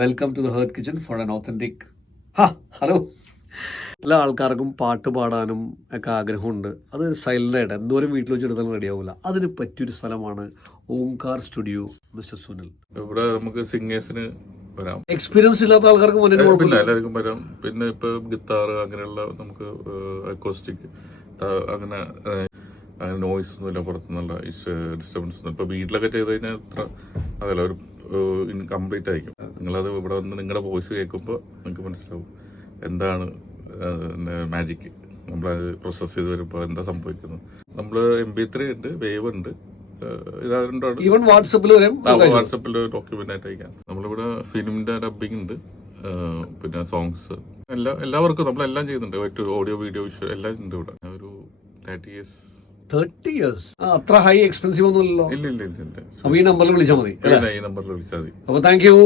Welcome to the hearth kitchen for an authentic ഹാ hello എല്ലാ ആൾക്കാർക്കും പാട്ട് പാടാനും ഒക്കെ ആഗ്രഹമുണ്ട്. അത് സൈലന്റായിട്ട് എന്തോരം വീട്ടിൽ വെച്ച് എടുത്താലും റെഡിയാവില്ല അതിന് പറ്റിയൊരു സ്ഥലമാണ് ഓംകാർ സ്റ്റുഡിയോ മിസ്റ്റർ സുനിൽ. ഇവിടെ നമുക്ക് സിംഗേഴ്സിന് വരാം. എക്സ്പീരിയൻസ് ഇല്ലാത്ത ആൾക്കാർക്ക് മുന്നിൽ കുഴപ്പമില്ല. എല്ലാവർക്കും വരാം. പിന്നെ ഇപ്പൊ ഗിത്താർ അങ്ങനെയുള്ള നമുക്ക് അക്കോസ്റ്റിക് അങ്ങനെ നോയിസ് അങ്ങനെ നോയ്സ് ഒന്നുമില്ല പുറത്തുനിന്നുള്ള ഡിസ്റ്റർബൻസ് ഒന്നും ഇപ്പൊ വീട്ടിലൊക്കെ ചെയ്ത് കഴിഞ്ഞാൽ അതല്ല ഒരു ഇൻകംപ്ലീറ്റ് ആയിരിക്കും. നിങ്ങളത് ഇവിടെ വന്ന് നിങ്ങളുടെ വോയിസ് കേൾക്കുമ്പോൾ നിങ്ങൾക്ക് മനസ്സിലാവും എന്താണ് മാജിക് നമ്മളത് പ്രോസസ്സ് ചെയ്ത് വരുമ്പോൾ എന്താ സംഭവിക്കുന്നത്. നമ്മൾ എം പി ത്രീ ഉണ്ട് വേവ് ഉണ്ട് ഈവൻ വാട്സപ്പിൽ വരെ വാട്സപ്പിൽ ഡോക്യുമെന്റ് ആയിട്ട് അയക്കാം. നമ്മളിവിടെ ഫിലിമിന്റെ ഡബിങ് ഉണ്ട് പിന്നെ സോങ്സ് എല്ലാ എല്ലാവർക്കും നമ്മളെല്ലാം ചെയ്യുന്നുണ്ട്. ഓഡിയോ വീഡിയോ വിഷ്വൽ എല്ലാം ഉണ്ട് ഇവിടെ. ഒരു തേർട്ടി ഇയേഴ്സ് തേർട്ടി ഇയേഴ്സ് അത്ര ഹൈ എക്സ്പെൻസീവ് ഒന്നുമല്ലല്ലോ. അപ്പൊ ഈ നമ്പറിൽ വിളിച്ചാൽ മതി ഇല്ല, ഈ നമ്പറിൽ വിളിച്ചാൽ മതി. അപ്പൊ താങ്ക് യു